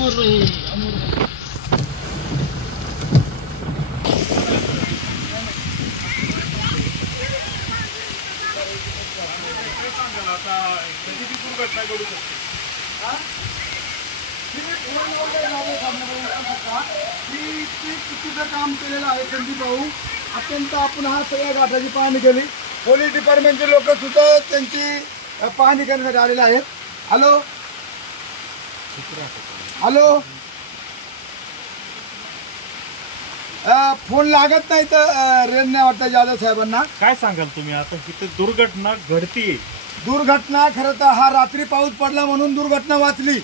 अमर रहे अमर रहे। दुर्घटना घडू शकते चुकीचं काम केलेलं आहे संदीप भाऊ। अत्यंत आपण हा सगळ्या घाटाची पाहणी केली। पोलीस डिपार्टमेंटचे लोक सुद्धा त्यांची पाहणी करण्यासाठी आलेले आहेत। हॅलो हॅलो फोन लागत नाही तर रेंज नाही वाटतं जाधव साहेबांना। काय सांगाल तुम्ही आता इथे दुर्घटना घडतीये? दुर्घटना खरं तर हा रात्री पाऊस पडला म्हणून दुर्घटना वाचली।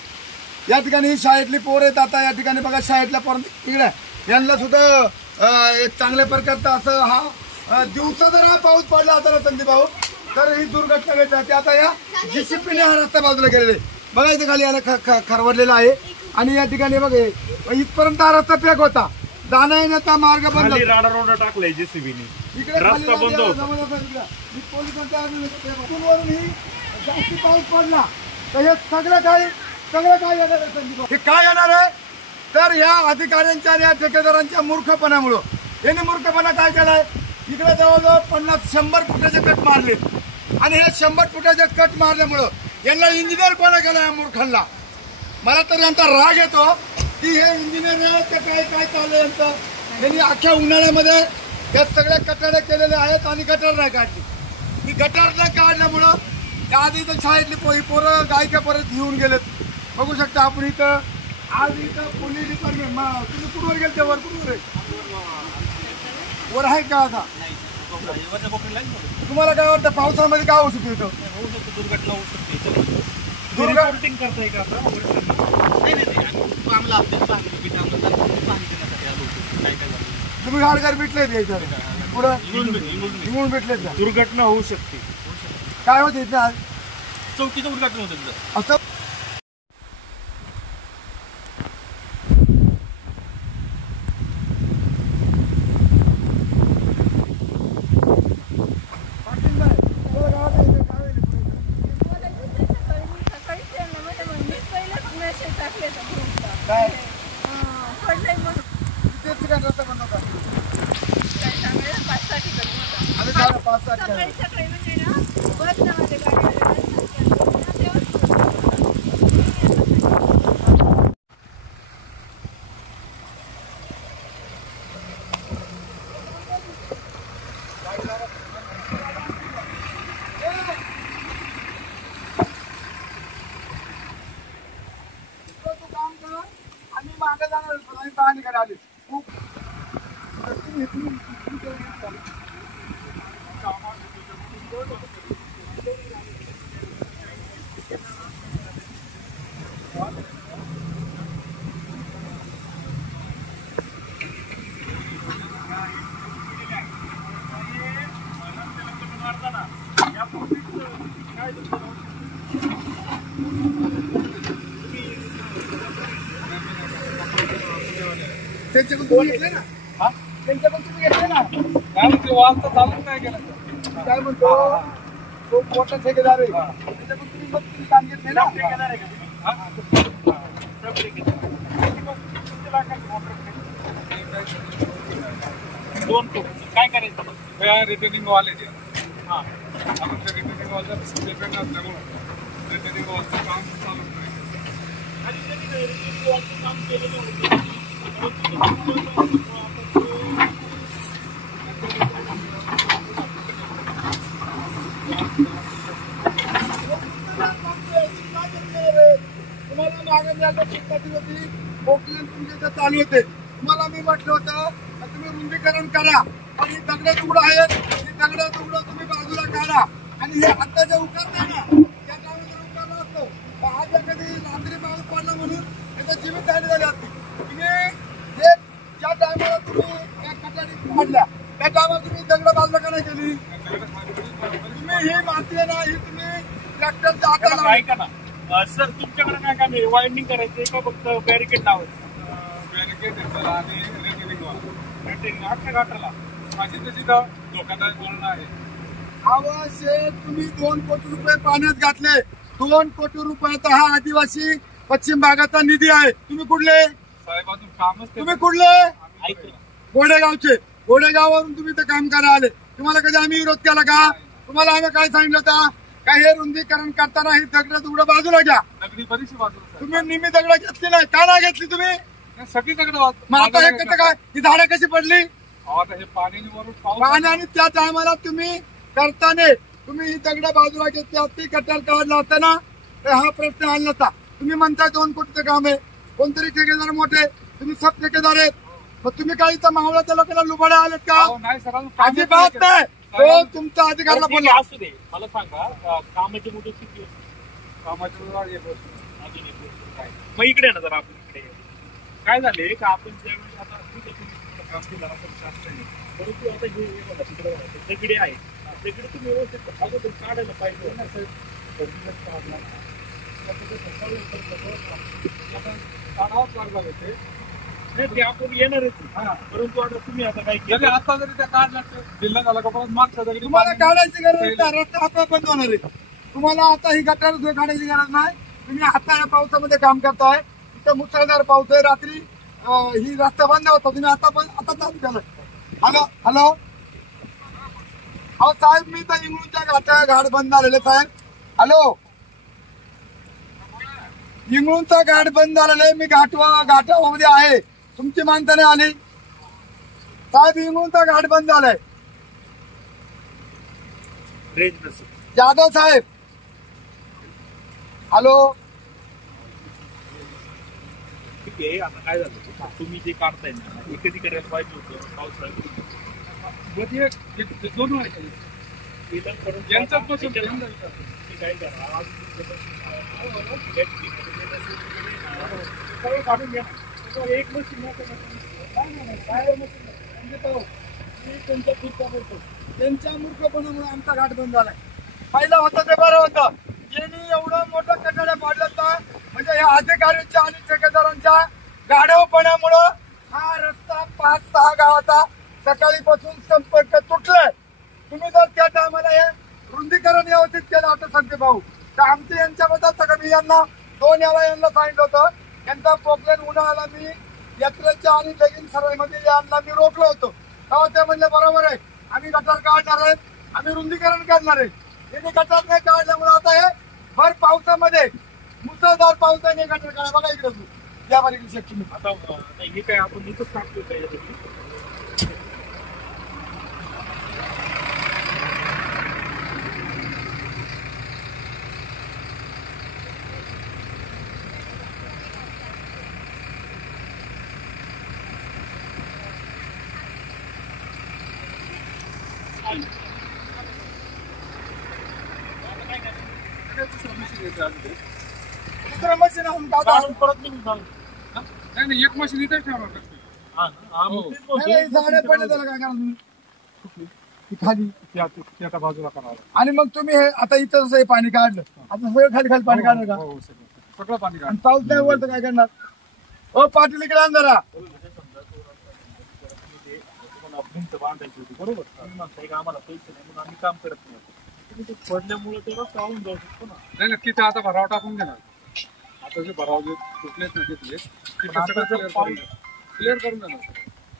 या ठिकाणी शाळेतली पोरं आहेत। आता या ठिकाणी बघा शाळेतल्या पोरं इकडे यांना सुद्धा एक चांगल्या प्रकारचा असं हा दिवसा जर हा पाऊस पडला होता ना संदीप भाऊ तर ही दुर्घटना घडते। आता या जेसीबीने हा रस्ता बाजूला केलेला आहे। बघा इथे खाली याला खरवडलेला आहे आणि या ठिकाणी बघा इथपर्यंत हा रस्ता पॅक होता। जाणं येण्याचा मार्ग बंद राडा रोडा टाकलाय जेसीबीने, रस्ता बंद होता। पोलिसांच्या जास्ती पाऊस पडला तर हे सगळं काही येणार आहे। हे काय येणार आहे तर या अधिकाऱ्यांच्या आणि या ठेकेदारांच्या मूर्खपणामुळं यांनी मूर्खपणा काय केलाय इकडे जवळजवळ 50-100 फुटाचे कट मारले आणि हे 100 फुटाचे कट मारल्यामुळं यांना इंजिनियर कोणा केला या मूर्खांना। मला तर यांचा राग येतो की हे इंजिनियर काय चाललंय यांचं। यांनी अख्ख्या उन्हाळ्यामध्ये या सगळ्या कटारे केलेले आहेत आणि गटार नाही काढली। ही गटार न काढल्यामुळं त्याआधी तर शाळेतली पोरं गायच्या परत घेऊन गेलेत। बघू शकता आपण इथं आज इथं पोलीस डिपार्टमेंट तुम्ही कुठवर गेलते वर कुठवर वर आहे का आता तुम्हाला काय वाटतं पावसामध्ये काय होऊ शकतो इथं? दुर्घटना होऊ शकते। रिपोर्टिंग करताय का आता? तुम्ही गाडगार भेटलेत यायचं पुढं इमून भेटलेत का? दुर्घटना होऊ शकते। काय होते इथं आज चौकीचं उद्घाटन होतं असं पाहणी करायला त्यांच्याकडून तुम्ही घेतले ना त्यांच्याकडून तुम्ही घेतले ना काय म्हणते वाजता चालूच नाही केलं काय म्हणतो तो मोठा ठेकेदार आहे त्याच्याकडून तुम्ही मग तुम्ही काम घेतले ना ठेकेदार आहे का तुम्ही? काय करायचं रिटर्निंग वाले ते आपण ते रिटर्निंग वाला पेमेंट नसल्यामुळे रिटर्निंग वालचं काम चालू काम केलेलं होतं तुम्हाला मागणी होती कोकण तुमच्या चालू होते। तुम्हाला मी म्हटलं होतं तुम्ही रुंदीकरण करा पण ही दगड तुकडं आहेत ही दगड तुकडं तुम्ही बाजूला काढा आणि हे आता जे उकारताय ना त्या टायमाला उकारला असतो आज कधी रात्री पाऊस पडला म्हणून त्याचा जीवित हानी झाली असती। तुम्ही जे ज्या टायमाला तुम्ही या कटारी काढल्या त्या टायमाला तुम्ही दगड बाजूला का नाही केली? तुम्ही ही माती आहे ना ही तुम्ही ट्रॅक्टरच्या हाताला ऐका ना सर तुमच्याकडे काय काम आहे? वायंडिंग करायचंय का फक्त बॅरिकेड लावायचं? बॅरिकेड आहे आणि रिटर्निंग वाला रिटर्निंग अख्ख्या घाटाला माझी तशी धोकादायक बोलणं आहे। आवश्यक तुम्ही 2 कोटी रुपये पाण्यात घातले। 2 कोटी रुपयाचा हा आदिवासी पश्चिम भागाचा निधी आहे. तुम्ही कुठले? साहेब अजून कामच ते- तुम्ही कुठले? ऐक गोडेगावचे. गोडेगाववरून तुम्ही इथं काम करायला आले. तुम्हाला कधी आम्ही विरोध केला का? तुम्हाला आम्ही काय सांगितलं होतं का हे रुंदीकरण करताना ही दगड तुकडं बाजूला घ्या. दगडी बरीचशी बाजूला साहेब. तुम्ही निम्मी दगड घेतली नाही का? नाही घेतली तुम्ही? नाही, सगळी दगड मग आता हे कसं काय? ही झाडं कशी पडली? आता हे पाण्याने वरून पाऊस पाण्याने त्या टायमाला तुम्ही करताना तुम्ही ही दगड बाजूला घेतली असती, कट्यार काढला असताना तर हा प्रश्न आला नसता. तुम्ही म्हणताय 2 कोटीचं काम आहे. कोणतरी ठेकेदार मोठे, तुम्ही सब ठेकेदार आहेत. मग तुम्ही काही इथं मावळाच्या लोकांना लुबाड्या आलेत का? अहो, नाही सर अजून कामच अजिबात नाही नाही. तो तुमचा अधिकारला बरं, ठीक बोलला. आहे, असू दे. मला सांगा कामाची मुदत किती आहे? कामाच्या वेळेला एक वर्ष. अजून एक वर्ष काय? मग इकडे ना जरा आपण इकडे काय झाले का आपण ज्यावेळेस आता ठीक आहे, तुम्ही तुम्हाला काम केलं असं शास्त्र नाही, परंतु आता हे बघा तिकडे बघा, ते दगडे आहे. दगडे तुम्ही व्यवस्थित अगोदर काढायला पाहिजे ना सर. आता काढावंच लागणार आहे ते. नाही ते आपण येणारच आहे. हा. परंतु आता तुम्ही आता काय जरी केलं आता जरी त्या काढल्या तर जिल्हा झाला का परत मागच्या दगडी तुम्हाला पाणी- काढायची गरज नाही. रस्ता आपला बंद होणार आहे. तुम्हाला आता ही गटार काढायची गरज नाही. तुम्ही आता या पावसामध्ये काम करताय. इथं मुसळधार पाऊस आहे. रात्री ही रस्ता बंद होता. तुम्ही आता चालू केलं. हॅलो हॅलो अहो साहेब, मी तर इंगळूनच्या घाट बंद झालेले साहेब. हॅलो, इंगळूनचा घाट बंद झालेला आहे. मी घाटामध्ये आहे. तुमची मानता नाही आली साहेब. इंगळूनचा घाट बंद झालाय. रेंज नसेल. जाधव साहेब, हॅलो. ठीक आहे, आता काय झालं तुम्ही जे काढताय ना हे कधी करायला पाहिजे होतं पावसाळ्यात. मध्ये एक दोन व्हायचे. यांच्यात पासून तुम्ही काय करा आज सगळं काढून घ्या. एक मशीन त्यांच्या चुका बोलतो. त्यांच्या मूर्खपणामुळे आमचा घाट बंद झालाय. पहिलं होतं ते बरं होतं. यांनी एवढं मोठं कटाड्या पाडलं तर म्हणजे या अधिकाऱ्यांच्या आणि ठेकेदारांच्या गाढवपणामुळं हा रस्ता 5-6 गावाचा सकाळीपासून संपर्क तुटलाय. तुम्ही जर त्या टायमाला हे रुंदीकरण व्यवस्थित केलं होतं संदीप भाऊ, तर आमचे यांच्याबद्दल सगळं मी यांना 2 वेळा यांना सांगितलं होतं. यांचा प्रॉब्लेम उन्हाळ्याला मी यात्रेच्या आणि लगीन सराईमध्ये यांना मी रोखलं होतं. तेव्हा ते म्हणले बरोबर आहे, आम्ही गटार काढणार आहेत, आम्ही रुंदीकरण करणार आहे. यांनी गटार नाही काढल्यामुळे आता हे भर पावसामध्ये मुसळधार पावसाने गटार काढा. बघा इकडे तू या बारीक शक्ती. आता हे काय आपण इथंच टाकतो काय दुसरं मशीन आणून काढा. परत निघून जाऊ. नाही नाही, एक मशीन इथे ठेवणार कसं? हा ना, हा, मग तेच बोलतोय. नाही, झाडे पडले त्याला काय करा तुम्ही? ती खाली. ती आता बाजूला करावं. आणि मग तुम्ही हे आता इथं जसं हे पाणी काढलं, आता सगळं खाली खाली पाणी काढलं का? हो, हो, सगळं पाणी काढ. आणि पाऊस नाही वर तर काय करणार? हो पाटील इकडे आण जरा. तुम्हाला भिंत बांधायची होती बरोबर. तुम्ही म्हणताय की आम्हाला पैसे नाही म्हणून आम्ही काम करत नाही. तुम्ही ते पडल्यामुळे ते रस्ता होऊन जाऊ शकतो ना. नाही नक्की ते आता भराव टाकून देणार. आता जे भराव जे तुटलेच ना घेतले ते पण आता सगळं जर क्लिअर करून देणार.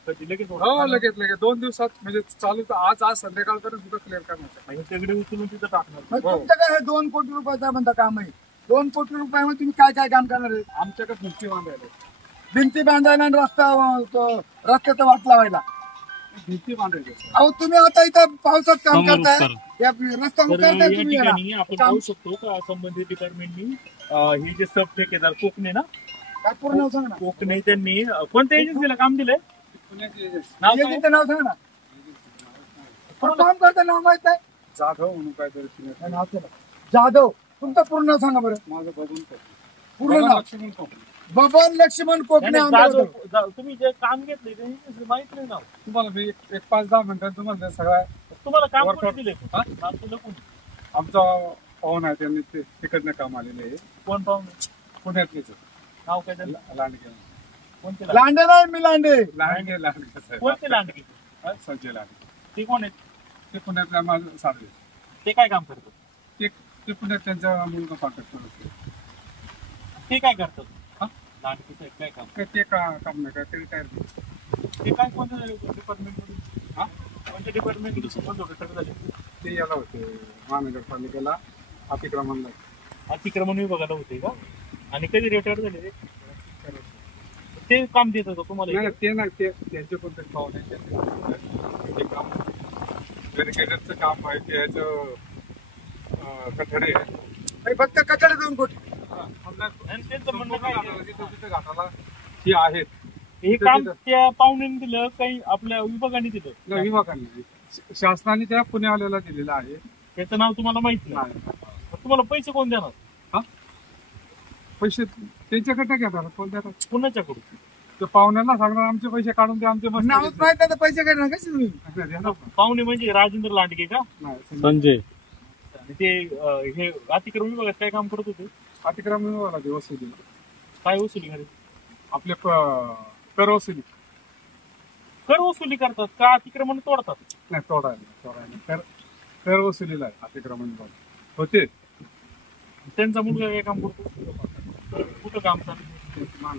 कधी लगेच हो लगेच 2 दिवसात म्हणजे चालू तर आज संध्याकाळपर्यंत सुद्धा क्लिअर करणार. हे दगडे उचलून तिथं टाकणार. मग तुमच्याकडे हे 2 कोटी रुपयाचा म्हणता काम आहे. 2 कोटी रुपयामध्ये तुम्ही काय काय काम करणार आहे? आमच्याकडे भिंती बांधायला भिंती बांधायला आणि रस्त्याचा वाट लावायला. भिंती बांधायची. अहो तुम्ही आता इथं पावसात काम करताय, या रस्ता तर उतरताय या तुम्ही ठिकाणी याला. आपण काम पाहू शकतो का संबंधित डिपार्टमेंटनी हे जे सब ठेकेदार कोकणे ना, काय पूर्ण नाव सांगा ना. कोकणे त्यांनी कोणत्या एजन्सीला काम दिलंय? पुण्याची एजन्सी. नाव काय? एजंटचं नाव सांगा ना. पण काम करता नाव माहित नाही. जाधव म्हणून काहीतरी पुण्यात. नाव सांगा. जाधव. तुमचं पूर्ण नाव सांगा बरं. माझं बघून पूर्ण नाव. लक्ष्मण कोकणे. बबन लक्ष्मण कोकणे. नाही, आंबेडकर. तुम्ही जे काम घेतलंय ते agency माहित नाही नाव. तुम्हाला मी एक 5-10 मिनिटांत तुम्हाला सगळ्या तुम्हाला काम Workout. कोणी दिलंय? हा? काम तुला कोणी? आमचा पाहुण आहे त्यांनी ते तिकडनं काम आलेले आहे. कोण पाहुणे? पुण्यातलेच नाव काय त्याचं? लांडगे. कोणते लांडे नाही मी लांडे. लांडगे साहेब. कोणते लांडगे? हा, संजय लांडगे. ते कोण आहेत? ते पुण्यातल्या माझं साधे. ते काय काम करतात? ते पुण्यात त्यांचा मुलगा कॉन्टॅक्ट करत ते काय करतात हा? लांडगीचं काय काम ते काम नाही का ते काय ते काय कोणत्या डिपार्टमेंट मध्ये हा कोणत्या डिपार्टमेंट मध्ये संबंध रिटायर झाले ते याला होते महानगरपालिकेला अतिक्रमणला अतिक्रमण विभागाला होते का आणि कधी रिटायर झाले ते काम देत होतं तुम्हाला नाही ते नाही ते त्यांचे कोणते पाहुणे ते काम बॅरिकेडचं काम आहे ते ह्याचं कठडे आहे हे फक्त कचडे 2 कोटी. आणि त्यांचं म्हणणं काय आहे? तिथे घाटाला ही आहेत हे काम त्या पाहुण्याने दिलं काही आपल्या विभागाने दिलं नाही विभागाने शासनाने त्या पुण्यावाल्याला दिलेलं आहे त्याचं नाव तुम्हाला माहित नाही मग तुम्हाला पैसे कोण देणार हा पैसे त्यांच्याकडे घेतात कोण देतात कुणाच्याकडून ते पाहुण्याला सांगणार आमचे पैसे काढून द्या आमचे नाव माहित नाही तर पैसे काय ना कसे तुम्ही पाहुणे म्हणजे राजेंद्र लांडगे का नाही संजय आणि ते हे अतिक्रमण विभागात काय काम करत होते अतिक्रमण विभागाला वसुली काय वसुली करायची आपले कर वसुली कर वसुली करतात का अतिक्रमण तोडतात नाही तोडायला कर वसुलीला आहे अतिक्रमण विभाग होते त्यांचा मुलगा काय काम करतो कुठं काम चालू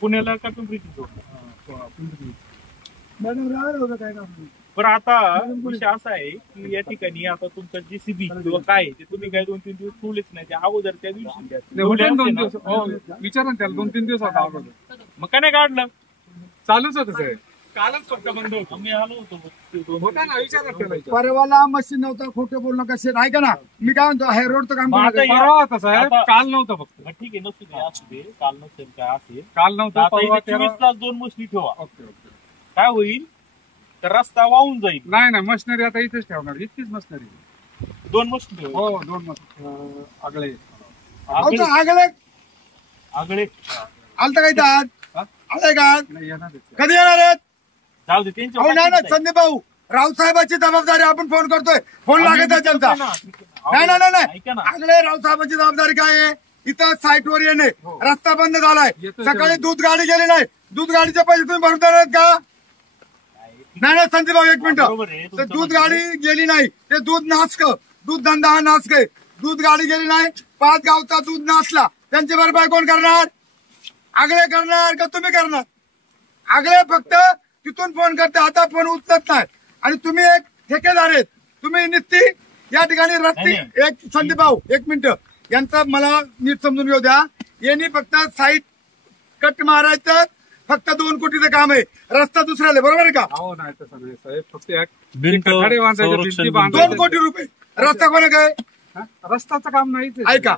पुण्याला का पिंपरी चिंचवड मॅडम राहिलं होतं काय काम बरं आता विषय असा आहे की या ठिकाणी आता तुमचं JCB किंवा काय आहे ते तुम्ही काय 2-3 दिवस ठेवलेच नाही ते अगोदर त्या दिवशी होते ना 2 दिवस हो विचारा ना त्याला 2-3 दिवस आता अगोदर मग काय नाही काढलं चालूच होतं साहेब कालच फक्त बंद होतं आम्ही आलो होतो होता ना विचारा त्याला परवाला मशीन नव्हता खोटं बोलणं कसे नाही का ना मी काय म्हणतो हाय रोडचं काम मग आता करायचं. परवा होता साहेब आता- काल नव्हतं फक्त मग ठीक आहे नसू दे असू दे काल नसेल काय असेल काल नव्हतं आता परवा इथे 24 तेरा तास 2 मशनी ठेवा ओके ओके काय होईल तर रस्ता वाहून जाईल नाही नाही मशिनरी आता इथेच ठेवणार इतकीच मशिनरी 2 मशनी ठेवा हो 2 मशिनरी आगळे अहो, तो आगले आगळे आलता काय आज हा? आलाय का आज? नाही येणार आहे. कधी येणार आहेत जाऊ दे अहो नाही ना त्यांच्या संदीप भाऊ रावसाहेबांची जबाबदारी आपण फोन करतोय फोन लागत आहे त्यांचा नाही नाही नाही ऐका ना आगले रावसाहेबांची जबाबदारी काय आहे इथं साईटवर येणे हो. रस्ता बंद झालाय येतोय सकाळी तेव्हा. दूध गाडी गेली नाही दूध गाडीचे पैसे तुम्ही भरून देणार आहेत का नाही नाही संदीप भाऊ 1 बरोबर आहे, मिनिट तुमचं तर दूध म्हणणं गाडी गेली नाही ते दूध नासक दूध धंदा हा नासक आहे दूध गाडी गेली नाही 5 गावचा दूध नासला त्यांची भरपाई कोण करणार आगळे करणार का तुम्ही करणार आगळे फक्त तिथून फोन करते आता फोन उचलत नाही आणि तुम्ही एक ठेकेदार आहेत तुम्ही निस्ती या ठिकाणी रस्ते नाही, एक संदीप भाऊ 1 मिनिट यांचा मला नीट समजून घेऊ द्या यांनी फक्त साईट कट मारायचं फक्त 2 कोटीचं काम आहे रस्ता दुसऱ्याला बरोबर आहे का अहो नाही तसं नाही साहेब फक्त एक भिंत, कठडे बांधायचे संरक्षण भिंती भिंत. 2 बांधायचे कोटी रुपये रस्ता कोणा काय हा? रस्त्याचं काम नाहीच आहे. ऐका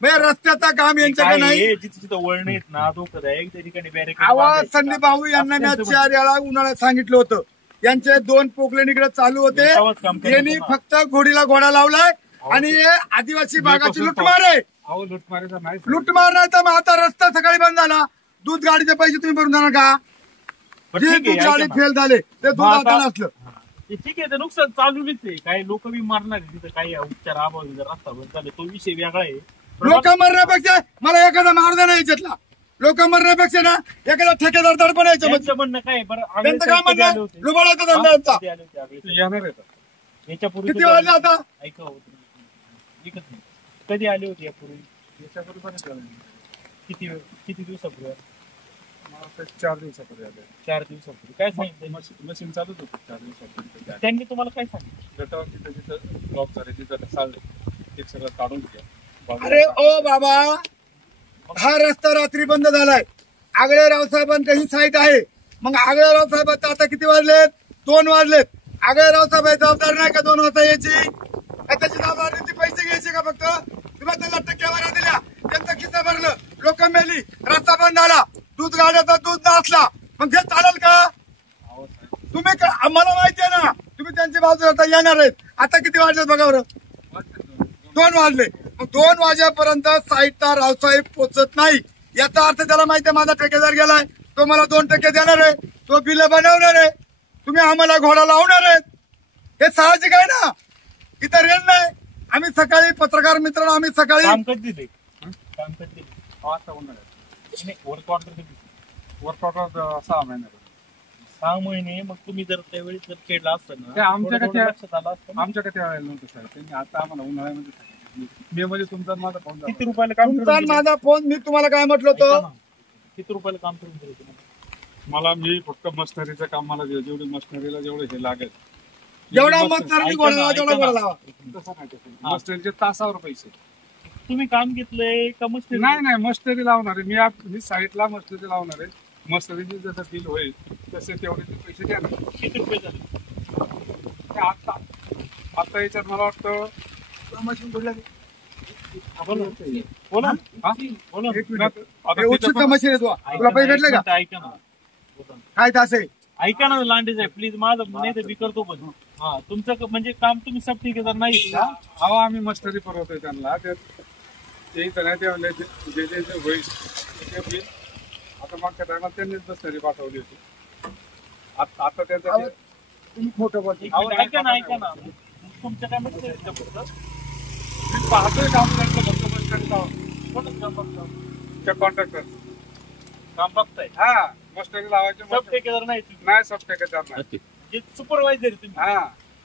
म्हणजे रस्त्याचं काम यांच्याकडे नाही जिथे जिथं वळण आहेत ना धोकादायक त्या ठिकाणी बॅरिकेड आवाज संदीप भाऊ यांना मी 4 याला उन्हाळ्यात सांगितलं होतं यांचे 2 पोकलेन इकडे चालू होते तेव्हाच काम करायचं यांनी ना. फक्त घोडीला घोडा लावलाय आणि हे आदिवासी भागाची लुटमार आहे अहो लुटमारीचा नाही लुटमार नाही तर मग आता रस्ता सकाळी बंद झाला दूध गाडीचे पैसे तुम्ही भरून देणार का पण जे ठीक आहे, दूध ऐका गाडी ना. फेल झाले ते दूध मग आता आता- नसलं ते ठीक आहे ते नुकसान चालूच आहे काही लोक बी मारणार आहे तिथं काही उपचार अभावी जर रस्ता बंद झाले तो विषय वेगळा आहे पण लोक मरण्यापेक्षा मला एखादा मारदा नाही याच्यातला लोक मरण्यापेक्षा ना एखादा ठेकेदार दडपण याच्यामध्ये त्यांचं म्हणणं काय आहे? बरं त्यांचं काय कधी आले म्हणणं होते? लुबाडाचा धंदा हा? यांचा कधी आले होते आगळे? येणार आहे का? याच्यापूर्वी किती कधी वाजले आले? आता ऐका हो तुम्ही. ऐकत नाही. कधी आले होते यापूर्वी याच्यापूर्वी बरेच वेळा येणार. किती दिवसापूर्वी मला वाटतं 4 दिवसापूर्वी आले 4 दिवसापूर्वी काय सांगितलं मशीन चालूच होतं 4 दिवसापूर्वी त्यांनी तुम्हाला काय सांगितलं गटावर तिथं जिथं ब्लॉक झाले तिथं चालले ते सगळं काढून घ्या अरे ओ बाबा हा रस्ता रात्री बंद झालाय आगळे रावसाहेबांची ही साईट आहे मग आगळे रावसाहेबांचं आता किती वाजलेत 2 वाजलेत आगळे रावसाहेब जबाबदारी नाही का 2 वाजता यायची का त्याची जबाबदारी पैसे घ्यायचे का फक्त तुम्ही त्याला टक्केवाऱ्या दिल्या त्यांचं खिस्सा भरलं लोक मेली रस्ता बंद झाला दूध गाड्याचा दूध नासला मग हे चालेल का तुम्ही आम्हाला माहिती आहे ना तुम्ही त्यांची बाजू आता येणार आहेत आता किती वाजलेत बघा बरं 2 वाजले मग 2 वाजेपर्यंत साईटचा रावसाहेब पोचत नाही याचा अर्थ त्याला माहिती आहे माझा ठेकेदार गेलाय तो मला 2% देणार आहे तो बिल बनवणार आहे तुम्ही आम्हाला घोडा लावणार आहेत हे साहजिक आहे ना इथं रेल नाही आम्ही सकाळी पत्रकार मित्रांनो आम्ही सकाळी काम कधी दिले काम कधी दिले आता उन्हाळ्यात नाही वर्क ऑर्डर कधी वर्क ऑर्डर 6 महिन्यात 6 महिने मग तुम्ही जर त्यावेळी जर केला असतं ते ना आमच्याकडे थोडं लक्षात आलं असतं ना. आमच्याकडे त्यावेळेला नव्हतं साहेब त्यांनी आता आम्हाला उन्हाळ्यामध्ये सांगितलं मे मध्ये तुमचा माझा फोन झाला. किती रुपयाला काम तुमचा करून दिलं? माझा फोन, मी तुम्हाला काय म्हटलं ऐका होतं? ना. किती रुपयाला काम करून दिलं तुम्हाला? मी फक्त मशनरीचं काम, मला जेवढी मशनरीला जेवढे हे लागेल जेवढा मशनरी- मत करणे ऐका गोळा ना, लावा, तेवढा ऐका ना. गोळा लावा. तसं नाही तसं. मशनरीचे तासावर पैसे. तुम्ही काम घेतलंय का मस्त नाही मशनरी लावणार आहे मी साईटला मशनरी लावणार आहे. मशनरीचे जसं बिल होईल तसे तेवढे ते पैसे देणार. किती रुपये झाले? ते आता याच्यात मला वाटतं मशीन कुठलं? बोला हा? बोला. एक मिनिट. आता हे तिथं उच्च पण- मशीन आहे तुला. ऐका तुला ना, पैसे भेटले एक का? मिनिट ऐका ना. बोला ना. काय तास आहे? ऐका ना लांडे साहेब प्लीज, माझं नाही तर मी करतो पण. हा तुमचं म्हणजे काम तुम्ही सब ठेकेदार नाही का? अहो आम्ही मशनरी पुरवतोय त्यांना. ते इथं नाही ते म्हणले जे होईल ते बिल. आता मागच्या टायमाला त्यांनीच मशनरी पाठवली होती. आता त्यांचं अहो, तुम्ही खोटं बोलता. एक मिनिट ऐका ना, ऐका ना. तुमचं काय मत आहे फक्त? मी पाहतोय काम त्यांचं फक्त मशनरी कोणतं काम बघता? त्या कॉन्ट्रॅक्टर. काम बघताय हा मशनरी लावायचे सब ठेकेदार नाही तुम्ही, नाही सब ठेकेदार नाही. जे सुपरवायझर तुम्ही. हा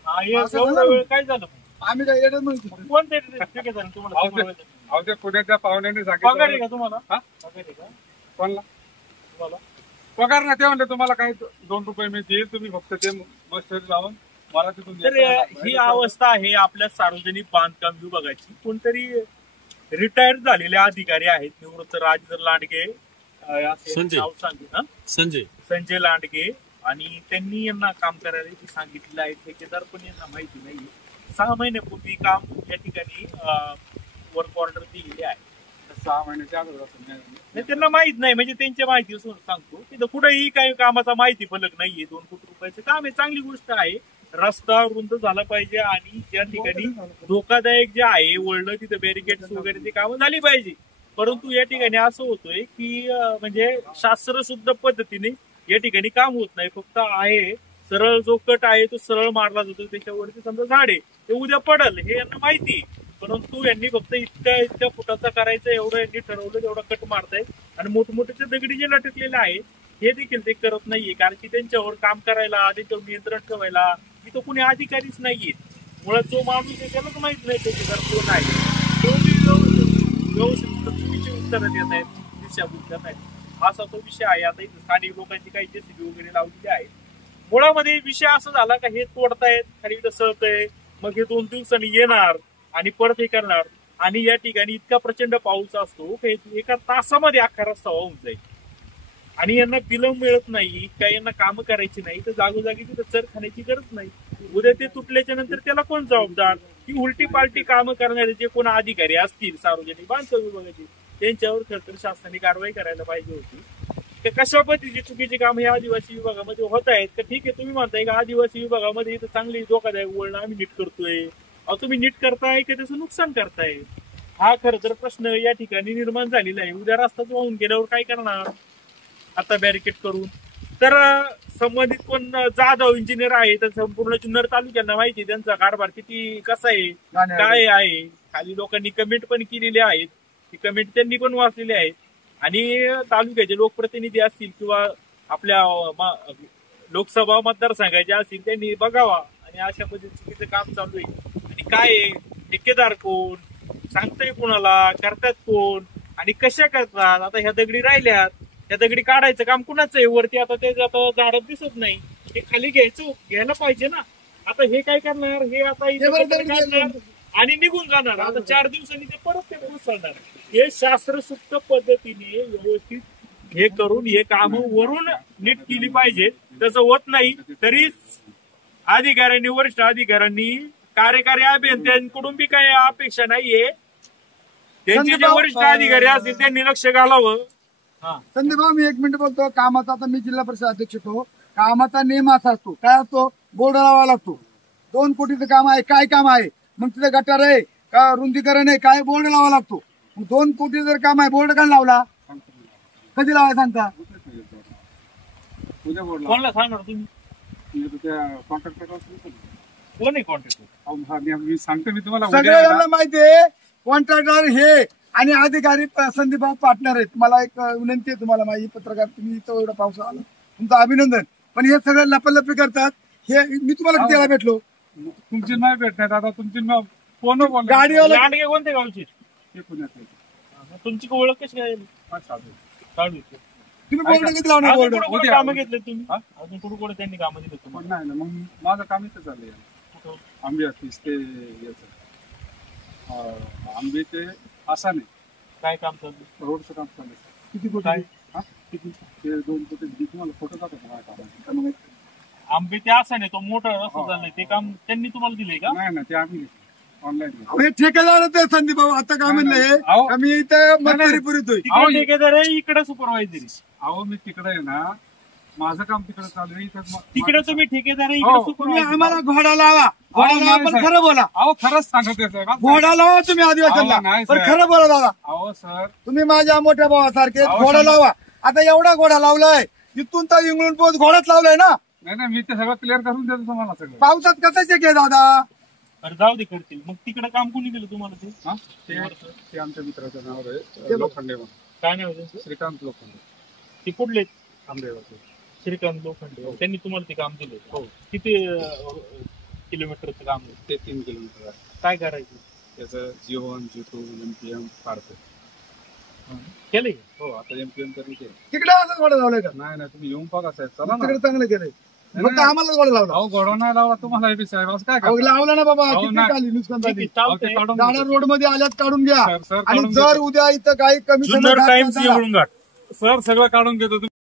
हा, हे असं एवढा झालं? वेळ काय झालं? आम्ही काय येडच म्हणतो. कोणते ठेकेदार तुम्हाला अहो, ते- supervisor? अहो ते पुण्याच्या पाहुण्याने पगार आहे सांगितलं. का तुम्हाला? हा? पगार आहे का कोणला तुम्हाला? पगार नाही ते म्हणले तुम्हाला काही 2 रुपये मी देईल, तुम्ही फक्त ते मशनरी लावून मला तिथून तर द्यायचं. ही अवस्था आहे आपल्या सार्वजनिक बांधकाम विभागाची. कोणतरी रिटायर झालेले अधिकारी आहेत, निवृत्त राजेंद्र लांडगे असे संजय. नाव सांगितलं ना? संजय लांडगे, आणि त्यांनी यांना काम करायला सांगितलेलं आहे. ठेकेदार पण यांना माहिती नाही. 6 महिन्यापूर्वी काम या ठिकाणी वर्क ऑर्डर दिलेली आहे. 6 महिन्याच्या अगोदर असं नाही. नाही, त्यांना माहित नाही, म्हणजे त्यांच्या माहितीवरून सांगतो. तिथं कुठेही काही कामाचा माहिती फलक नाहीये. 2 कोटी रुपयाचं काम आहे, चांगली गोष्ट आहे. रस्ता रुंद झाला पाहिजे आणि ज्या ठिकाणी धोकादायक जे आहे वळणं तिथे बॅरिकेड्स वगैरे ती कामं झाली पाहिजे. परंतु या ठिकाणी असं होतोय की म्हणजे शास्त्रशुद्ध पद्धतीने या ठिकाणी काम होत नाही. फक्त आहे सरळ जो कट आहे तो सरळ मारला जातो, त्याच्यावरती समजा झाड आहे ते उद्या पडल हे यांना माहिती आहे. परंतु यांनी फक्त इतक्या फुटाचा करायचं एवढं यांनी ठरवलं, तेवढा कट मारतायत. आणि मोठमोठे दगडी जे लटकलेले आहेत हे देखील ते करत नाहीये, कारण की त्यांच्यावर काम करायला, त्यांच्यावर नियंत्रण ठेवायला इथं कुणी अधिकारीच नाहीये. मुळात जो माणूस आहे त्यालाच माहित नाही ठेकेदार कोण आहे. व्यवस्थित चुकीची उत्तरं देत आहेत, दिशाभूल करत आहेत. असा तो विषय आहे. आता इथं स्थानिक लोकांची काही जेसीबी वगैरे लावलेली आहे. मुळामध्ये विषय असा झाला का हे तोडतायत, खाली ढसळतंय, मग हे 2 दिवसांनी येणार आणि परत हे करणार. आणि या ठिकाणी इतका प्रचंड पाऊस असतो की एका तासामध्ये अख्खा रस्ता वाहून जाईल. आणि यांना बिलं मिळत नाही, काही यांना कामं करायची नाही, तर जागोजागी तिथं चर खाण्याची गरज नाही. उद्या ते तुटल्याच्या नंतर त्याला कोण जबाबदार? ही उलटी पालटी कामं करणारे जे कोण अधिकारी असतील सार्वजनिक बांधकाम विभागाचे, त्यांच्यावर खरं तर शासनाने कारवाई करायला पाहिजे होती. तर कशा पद्धतीची चुकीची काम हे आदिवासी विभागामध्ये होत आहेत. तर ठीक आहे, तुम्ही म्हणताय का आदिवासी विभागामध्ये इथं चांगली धोकादायक वळणं आम्ही नीट करतोय. अहो तुम्ही नीट करताय की त्याचं नुकसान करताय? हा खरं तर प्रश्न या ठिकाणी निर्माण झालेला आहे. उद्या रस्ताच वाहून गेल्यावर काय करणार आता बॅरिकेड करून? तर संबंधित कोण जाधव इंजिनियर आहे तर संपूर्ण जुन्नर तालुक्यांना माहिती त्यांचा कारभार किती कसा आहे काय आहे. खाली लोकांनी कमेंट पण केलेली आहेत, ती कमेंट त्यांनी पण वाचलेली आहेत. आणि तालुक्याचे लोकप्रतिनिधी असतील किंवा आपल्या लोकसभा मतदारसंघाचे असतील त्यांनी बघावा आणि अशा पद्धतीचं चुकीचं काम चालू आहे. आणि काय आहे, ठेकेदार कोण, सांगताय कोणाला, करतात कोण आणि कशा करतात? आता ह्या दगडी राहिल्यात, त्या दगडी काढायचं काम कुणाचं आहे? वरती आता ते झाडात दिसत नाही, ते खाली घ्यायला पाहिजे ना. आता हे काय करणार? हे आता काढणार आणि निघून जाणार. आता 4 दिवसांनी ते परत ते कोसळणार. हे शास्त्रशुद्ध पद्धतीने व्यवस्थित हे करून हे काम वरून नीट केली पाहिजे. तसं होत नाही. तरी अधिकाऱ्यांनी, वरिष्ठ अधिकाऱ्यांनी, कार्यकारी अभियंत्यांकडून बी काही अपेक्षा नाहीये. त्यांचे जे वरिष्ठ अधिकारी असतील त्यांनी लक्ष घालावं. संदीप भाऊ, मी 1 मिनिट बोलतो. कामाचा, आता मी जिल्हा परिषद अध्यक्ष होतो, कामाचा नियम असा असतो, काय असतो? बोर्ड लावावा लागतो. 2 कोटीचं काम आहे, काय काम आहे? मग तिथे गटार आहे का, रुंदीकरण आहे, काय? बोर्ड लावावा लागतो. 2 कोटी जर काम आहे, बोर्ड का लावला? कधी लावायला सांगता? उद्या बोलला कोणाला सांगणार तुम्ही? त्या कॉन्ट्रॅक्टर कोण आहे कॉन्ट्रॅक्टर? मी सांगतो, मी तुम्हाला सगळ्यांना माहितीये कॉन्ट्रॅक्टर हे आणि अधिकारी संदीप भाऊ पार्टनर आहेत. मला एक विनंती आहे तुम्हाला, माझी पत्रकार, तुम्ही इथं एवढा पाऊस आला, तुमचं अभिनंदन. पण हे सगळं लपलपी करतात. हे मी तुम्हाला किती वेळा भेटलो? तुमची नाही भेटणार. आता तुमची कोण बोल गाडीवाला लांडगे कोणत्या गावचे? ते पुण्यात आहे. तुमची ओळख कशी काय? हा, साधू. काढू. तुम्ही बोर्ड किती लावणार अजून बोर्ड कुठं कुठं उद्या. कामं घेतले तुम्ही? हा? अजून कुठं कुठं त्यांनी कामं दिले पण तुम्हाला? नाही ना, मग माझं काम इथं चाललंय कुठं? आंबे ऑफिस ते याचं आंबे ते असं नाही काय काम चाललं? रोडचं काम चाललंय. किती कोटी? काय? हा? किती? ते 2 कोटी तुम्हाला फोटो दाखवतो माझ्या कामाचे. आंबे ते असं नाही, तो मोठा रस्ता झालाय ते काम त्यांनी तुम्हाला दिलंय का? नाही ना, ते आम्ही ऑनलाईन अहो, हे ठेकेदार ते संदीप भाऊ आता काय म्हणले अहो. आम्ही इथं मंजुरी पुरवतोय. अहो, तिकडे ठेकेदार आहे, इकडे सुपरवायझर. अहो मी तिकडे आहे ना, माझं काम तिकडे चालू आहे. इथं तिकडे तुम्ही ठेकेदार आहे, हो. इकडे तुम्ही सुपरवायझर. आम्हाला घोडा लावा, घोडा अहो, लावा नाही पण साहेब. खरं बोला. अहो खरंच सांगतोय साहेब. घोडा लावा तुम्ही आदिवासीला, अहो, नाही पण साहेब. खरं बोला दादा. अहो सर, तुम्ही माझ्या मोठ्या भावासारखे अहो, घोडा शंभर- लावा. आता एवढा घोडा लावलाय इथून तर इंग्लंड पोहोच घोडाच लावलाय ना. नाही मी ते सगळं क्लिअर करून देतो तुम्हाला सगळं. पावसात कसं चेक आहे दादा? अरे जाऊ दे करतील. मग तिकडे काम कोणी दिलं तुम्हाला ते? हा? ते आमच्या मित्राचं नाव आहे लोखंडे म्हणून. काय नाही होतं? श्रीकांत लोखंडे ते कुठले? आंबेगावचे. श्रीकांत लोखंडे. त्यांनी तुम्हाला ते काम दिले? हो. किती किलोमीटरचं काम आहे? ते 3 किलोमीटर आहे. काय करायचं? त्याचं G1, G2, MPM काढतो. केलंय? हो, आता MPM करून केलं. तिकडे असं घोडा लावलाय का? नाही तुम्ही येऊन बघा साहेब, चला ना. तिकडे चांगलं केलंय. नाही, फक्त आम्हाला घोडा लावला. अहो गोडवा नाही लावला तुम्हाला बी साहेब, असं काय अहो, करता? लावला ना बाबा, अहो, किती नाही. खाली नुकसान ठीक आहे, झाली. अहो, ते चालतंय. काढून गाड्या देतो. रोड मध्ये आल्यात काढून घ्या. सर आणि काढून जर देतो. उद्या इथं काही कमी जुन्नर टाइम्स येऊन गाठ. सर सगळं काढून घेतो.